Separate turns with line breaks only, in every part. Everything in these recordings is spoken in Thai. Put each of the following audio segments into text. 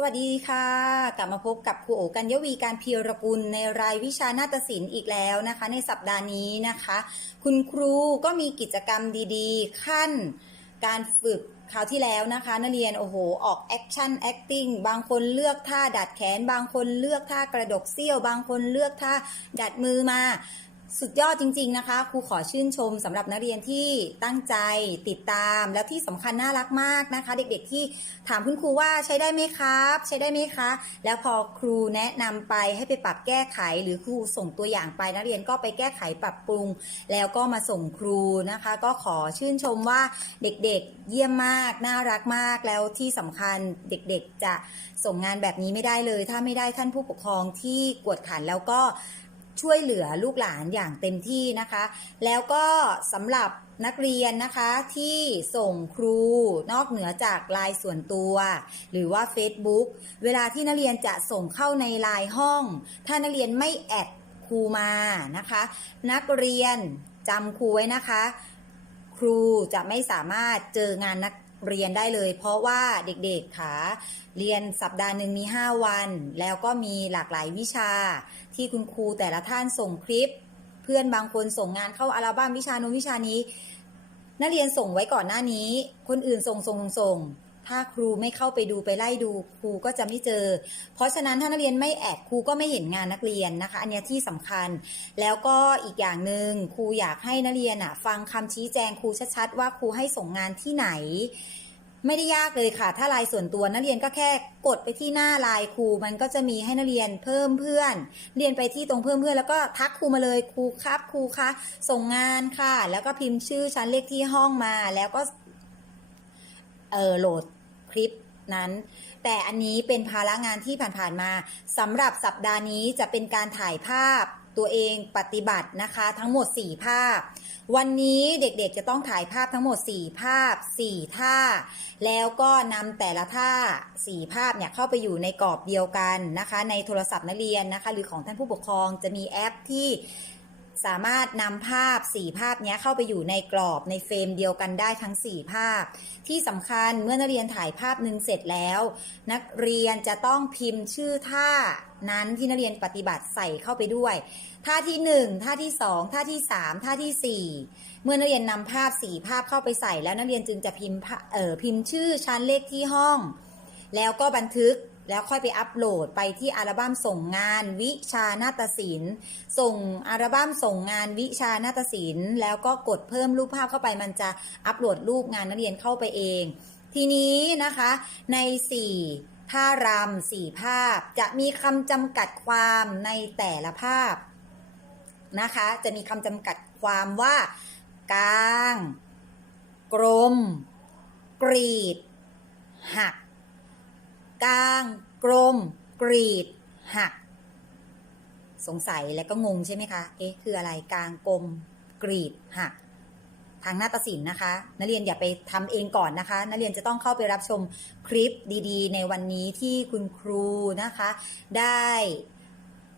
สวัสดีค่ะ กลับมาพบกับครูโอกัญญวีการเพียรกุลในรายวิชานาฏศิลป์อีกแล้วนะคะ ในสัปดาห์นี้นะคะ คุณครูก็มีกิจกรรมดีๆ ขั้น การฝึกคราวที่แล้วนะคะ นักเรียนโอ้โห ออกแอคชั่นแอคติ้งบางคนเลือกท่าดัดแขน บางคนเลือกท่ากระดกเสี้ยว บางคนเลือกท่าดัดมือมา สุดยอดจริง ๆนะคะ ครูขอชื่นชมสำหรับนักเรียนที่ตั้งใจติดตามแล้วที่สำคัญน่ารักมากนะคะ เด็กๆที่ถามคุณครูว่าใช้ได้ไหมครับ ใช้ได้ไหมคะ แล้วพอครูแนะนำไปให้ไปปรับแก้ไข หรือครูส่งตัวอย่างไปนักเรียนก็ไปแก้ไขปรับปรุง แล้วก็มาส่งครูนะคะ ก็ขอชื่นชมว่าเด็กๆเยี่ยมมาก น่ารักมากแล้วที่สำคัญเด็กๆจะส่งงานแบบนี้ไม่ได้เลย ถ้าไม่ได้ท่านผู้ปกครองที่กวดขันแล้วก็ ช่วยเหลือลูกหลานอย่างเต็มที่นะคะ แล้วก็สำหรับนักเรียนนะคะที่ส่งครูนอกเหนือจากไลน์ส่วนตัว หรือว่า Facebook เวลาที่นักเรียนจะส่งเข้าในไลน์ห้อง ถ้านักเรียนไม่แอดครูมานะคะ นักเรียนจำครูไว้นะคะ ครูจะไม่สามารถเจองานนัก เรียนได้เลย เพราะว่าเด็กๆค่ะเรียนสัปดาห์หนึ่งมี 5 วัน แล้วก็มีหลากหลายวิชา ที่คุณครูแต่ละท่านส่งคลิป เพื่อนบางคนส่งงานเข้าอัลบั้มวิชาโน้นวิชานี้ นักเรียนส่งไว้ก่อนหน้านี้ คนอื่นส่งส่งส่ง ถ้าครูไม่เข้าไปดูไปไล่ดูครูก็จะไม่เจอ เพราะฉะนั้นถ้านักเรียนไม่แอดครูก็ไม่เห็นงานนักเรียนนะคะ อันนี้ที่สำคัญ แล้วก็อีกอย่างหนึ่งครูอยากให้นักเรียนอะฟังคำชี้แจงครูชัดๆว่าครูให้ส่งงานที่ไหนไม่ได้ยากเลยค่ะ ถ้าลน์ส่วนตัวนักเรียนก็แค่กดไปที่หน้าลน์ครู มันก็จะมีให้นักเรียนเพิ่มเพื่อน เรียนไปที่ตรงเพิ่มเพื่อน แล้วก็ทักครูมาเลยครูครับครูคะส่งงานค่ะ แล้วก็พิมพ์ชื่อชั้นเลขที่ห้องมาแล้วก็เออโหลด คลิปนั้น แต่อันนี้เป็นภาระงานที่ผ่านๆมาสำหรับสัปดาห์นี้จะเป็นการถ่ายภาพตัวเองปฏิบัตินะคะ ทั้งหมด 4 ภาพ วันนี้เด็กๆจะต้องถ่ายภาพทั้งหมด 4 ภาพ 4 ท่า แล้วก็นำแต่ละท่า 4 ภาพเนี่ยเข้าไปอยู่ในกรอบเดียวกันนะคะ ในโทรศัพท์นักเรียนนะคะ หรือของท่านผู้ปกครองจะมีแอปที่ สามารถนำภาพ 4 ภาพนี้เข้าไปอยู่ในกรอบในเฟรมเดียวกันได้ทั้ง 4 ภาพ ที่สำคัญเมื่อนักเรียนถ่ายภาพหนึ่งเสร็จแล้ว นักเรียนจะต้องพิมพ์ชื่อท่านั้นที่นักเรียนปฏิบัติใส่เข้าไปด้วย ท่าที่ 1 ท่าที่ 2 ท่าที่ 3 ท่าทีสี่4 เมื่อนักเรียนนำภาพ 4 ภาพเข้าไปใส่แล้วนักเรียนจึงจะพิมพ์เอ่อพิมพ์ชื่อชั้นเลขที่ห้อง แล้วก็บันทึก แล้วค่อยไปอัปโหลดไปที่อัลบั้มส่งงานวิชานาฏศิลป์ ส่งอัลบั้มส่งงานวิชานาฏศิลป์ แล้วก็กดเพิ่มรูปภาพเข้าไปมันจะอัปโหลดรูปงานนักเรียนเข้าไปเอง ทีนี้นะคะใน 4 ท่ารำสี่ภาพ จะมีคำจำกัดความในแต่ละภาพนะคะ จะมีคำจำกัดความว่ากลาง กลม กรีด หัก กลาง กลม กรีด หัก สงสัยและก็งงใช่ไหมคะ เอ๊ะ คืออะไรกลางกลม กรีด หัก ทางนาฏศิลป์นะคะ นักเรียนอย่าไปทำเองก่อนนะคะ นักเรียนจะต้องเข้าไปรับชมคลิปดีๆ ในวันนี้ที่คุณครูนะคะ ได้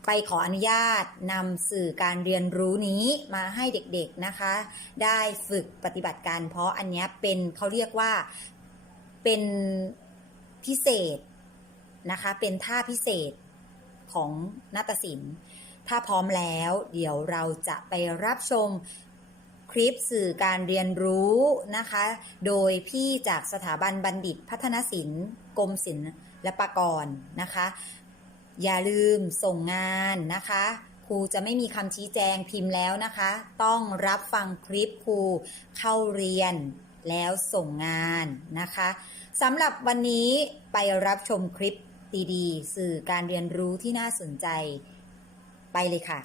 ไปขออนุญาตนำสื่อการเรียนรู้นี้มาให้เด็กๆนะคะ ได้ฝึกปฏิบัติการ เพราะอันเนี้ยเป็นเขาเรียกว่าเป็นพิเศษ นะคะ เป็นท่าพิเศษของนาฏศิลป์ถ้าพร้อมแล้วเดี๋ยวเราจะไปรับชมคลิปสื่อการเรียนรู้นะคะ โดยพี่จากสถาบันบัณฑิตพัฒนศิลป์กรมศิลและปากรนะคะ อย่าลืมส่งงานนะคะครูจะไม่มีคำชี้แจงพิมพ์แล้วนะคะ ต้องรับฟังคลิปครูเข้าเรียนแล้วส่งงานนะคะสำหรับวันนี้ไปรับชมคลิป ดีๆ สื่อการเรียนรู้ที่น่าสนใจ ไปเลยค่ะ